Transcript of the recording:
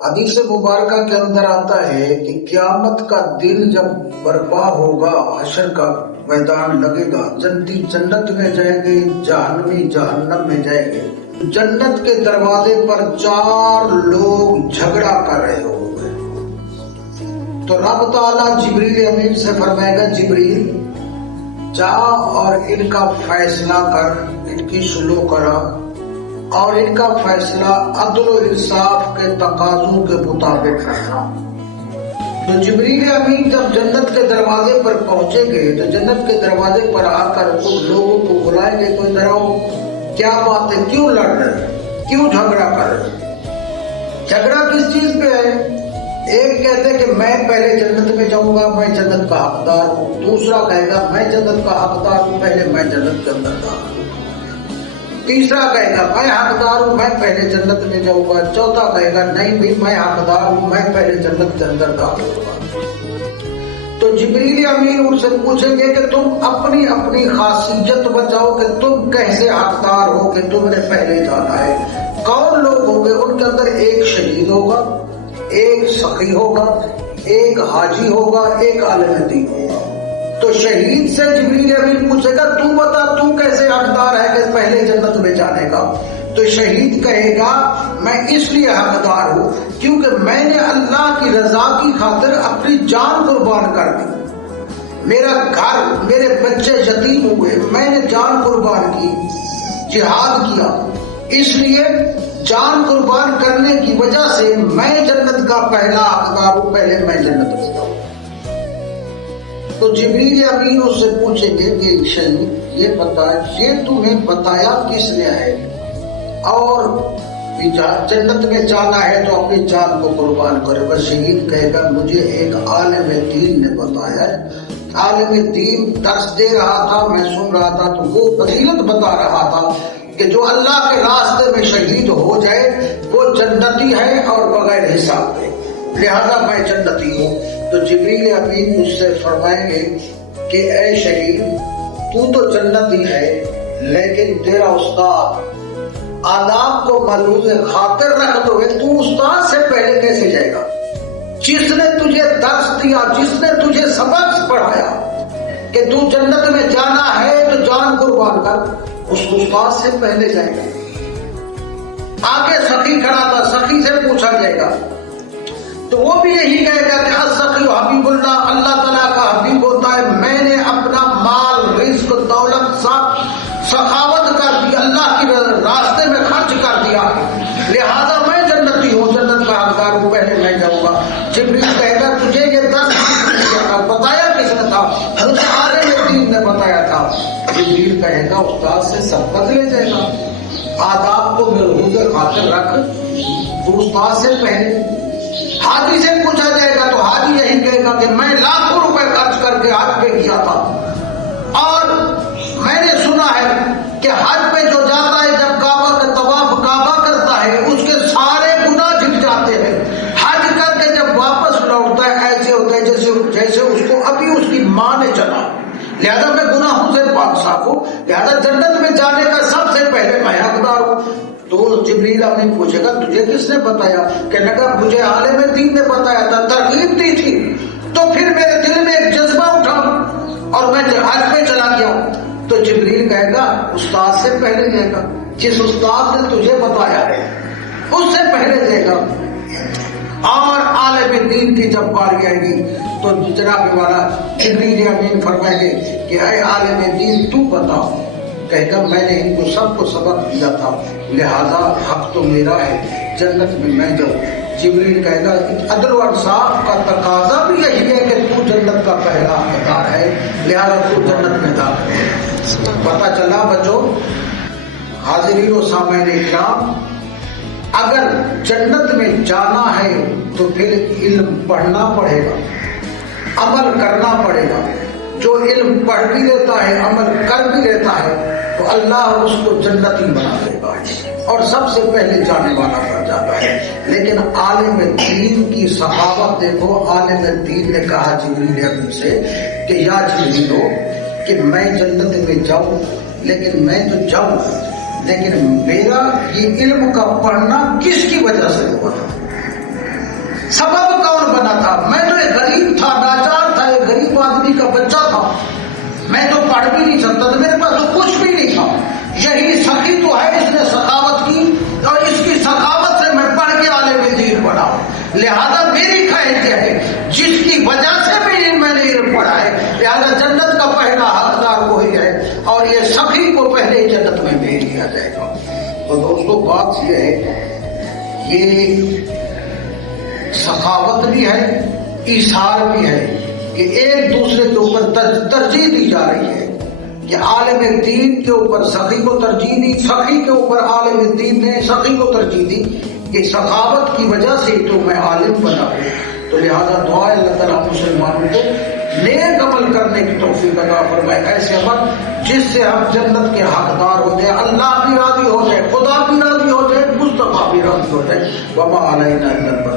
हदीस मुबारका के अंदर आता है कि क़यामत का दिन जब बर्पा होगा, हशर का मैदान लगेगा, जन्नती जन्नत में जाएंगे, जहन्नमी जहन्नम में जाएंगे। जन्नत के दरवाजे पर 4 लोग झगड़ा कर रहे होंगे, तो रब ताला जिब्रील अमीन से फरमाएगा, जिब्रील जा और इनका फैसला कर, इनकी सुलह करा और इनका फैसला अदल और इंसाफ के तकाज़ों के मुताबिक रखना। तो जिब्रील अमीन जब जन्नत के दरवाजे पर पहुंचेंगे तो जन्नत के दरवाजे पर आकर उन लोगों को बुलाएंगे, कोई डराओ, क्या बात है, क्यों लड़ रहे, क्यों झगड़ा कर रहे? झगड़ा किस चीज पे है? एक कहते कि मैं पहले जन्नत में जाऊंगा, मैं जन्नत का हकदार हूँ। दूसरा कहेगा मैं जन्नत का हकदार हूँ, पहले मैं जन्नत के अंदर था। तीसरा कहेगा मैं हकदार हूँ, मैं पहले जन्नत में जाऊंगा। चौथा कहेगा नहीं भी मैं हकदार हूँ, मैं पहले जन्नत के अंदर दाखिल होगा। तो जिब्रील अमीन उनसे पूछेंगे कि तुम अपनी अपनी खासियत बताओ कि तुम कैसे हकदार हो कि तुमने पहले जाना है। कौन लोग होंगे? उनके अंदर एक शहीद होगा, एक सखी होगा, एक हाजी होगा, एक आलिम दीन होगा। तो शहीद से जिब्रील अमीन पूछेगा तू बता तू कैसे हकदार है कि पहले जन्नत में जाने का? तो शहीद कहेगा मैं इसलिए हकदार हूँ क्योंकि मैंने अल्लाह की रजा की खातिर अपनी जान कुर्बान कर दी। मेरा घर, मेरे बच्चे यतीम हुए, मैंने जान कुर्बान की, जिहाद किया, इसलिए जान कुर्बान करने की वजह से मैं जन्नत का पहला हकदार हूँ, पहले मैं जन्नत में जाऊँ। तो जिब्रील अमीन उससे पूछेंगे कि शहीद ये बता, ये तुम्हें बताया किसने है? और जन्नत में जाना है तो अपनी जान को कुर्बान करे। बस शहीद कहेगा मुझे एक आलिम दीन ने बताया है। आलिम दीन दर्स दे रहा था, मैं सुन रहा था, तो वो फजीलत बता रहा था कि जो अल्लाह के रास्ते में शहीद हो जाए वो जन्नती है और बगैर हिसाब के, लिहाजा मैं जन्नती हूँ। तो जिब्रील अमीन उससे फरमाएंगे कि ऐ शहीद तू तो जन्नती है, लेकिन तेरा उस्ताद आदाब को मलूज़ खातिर रखते हुए तू उस्ताद से पहले कैसे जाएगा? जिसने तुझे दर्स दिया, जिसने तुझे सबक पढ़ाया कि तू जन्नत में जाना है तो जान कुर्बान कर, उस उस्ताद से पहले जाएगा। आगे सखी खड़ा था, सखी से पूछा जाएगा तो वो भी यही कहेगा कि असखी हबीबुल्लाह, अल्लाह ताला का हबीब होता है, मैंने अपना माल, रिस्क, दौलत सब सखावत कर दी, अल्लाह के रास्ते में खर्च कर दिया, लिहाजा मैं जन्नती हूँ, जन्नत का हकदार हूँ, पहले मैं जाऊंगा। जिब्रील कहेगा तुझे ये 10 बताया किसने था? मुझे आलिम दीन ने बताया था। जिब्रील कहेगा उस्ताद से सबक ले जाएगा, आदाब को मलूज़ खातिर रख, तू उस्ताद से पहले। हाजी से पूछा जाएगा तो हाजी यही कहेगा कि मैं लाखों रुपए खर्च करके हज पे किया था और मैंने सुना है कि हज पे जो जाता है जब काबा का तवाफ काबा करता है उसके सारे गुनाह झिक जाते हैं। हज करके जब वापस लौटता है ऐसे होता है जैसे उसको अभी उसकी माँ ने चला, लिहाजा मैं गुनाहों से पाक साफ हूँ, लिहाजा जन्नत में जाने का सबसे पहले मैं हकदार हूँ। तो जिब्रील अमीन पूछेगा तुझे किसने बताया? कहने लगा मुझे आलिम दीन ने बताया था, तरगीब दी थी, तो फिर मेरे दिल में एक जज्बा उठा और मैं हज पे चला गया। तो जिब्रील कहेगा उस्ताद से पहले जाएगा, जिस उस्ताद ने तुझे बताया है उससे पहले जाएगा। और आलिम दीन की जब बारी आएगी तो जनाब वाला जिब्रील अमीन फरमाएंगे कि ऐ आलिम दीन तू बताओ। कहेगा मैंने इनको सबको सबक दिया था, लिहाजा हक तो मेरा है, जन्नत में मैं जाऊँ। जिब्रील कहेगा अदल और इंसाफ का तकाजा भी यही है कि तू जन्नत का पहला हकदार है, लिहाजा तू जन्नत में दाखिल है। पता चला बच्चों, हाज़िरीन व सामईन इकराम, अगर जन्नत में जाना है तो फिर इल्म पढ़ना पड़ेगा, अमल करना पड़ेगा। जो इल्म पढ़ भी लेता है, अमल कर भी लेता है, तो अल्लाह उसको जन्नती बना देगा और सबसे पहले जाने वाला बन जाता है। लेकिन आलिम दीन की सहाबत देखो, आलिम दीन ने कहा जिब्रील अमीन से कि या जिब्रील हो कि मैं जन्नत में जाऊं, लेकिन मैं तो जाऊं, लेकिन मेरा ये इल्म का पढ़ना किसकी वजह से हुआ? لہذا میری خواہش یہ ہے جس کی وجہ سے میں نے یہ پڑھا ہے، لہذا جنت کا پہلا حقدار وہی ہے، اور یہ سخی کو پہلے جنت میں بھیج دیا جائے گا۔ تو دوستو بات یہ ہے، یہ سخاوت بھی ہے، ایثار بھی ہے کہ ایک دوسرے کے اوپر ترجیح دی جا رہی ہے کہ عالم دین کے اوپر سخی کو ترجیح دی، سخی کے اوپر عالم دین نے سخی کو ترجیح دی کہ سخاوت کی وجہ سے تو میں عالم بنا ہوں۔ تو لہذا دعا اللہ تعالیٰ مسلمانوں کو نیک عمل کرنے کی توفیق عطا فرمائے، ایسے عمل جس سے ہم جنت کے حقدار ہو جائے، اللہ بھی راضی ہو جائے، خدا بھی راضی ہو جائے، مصطفیٰ بھی راضی ہو جائے۔ وما علینا الا البلاغ۔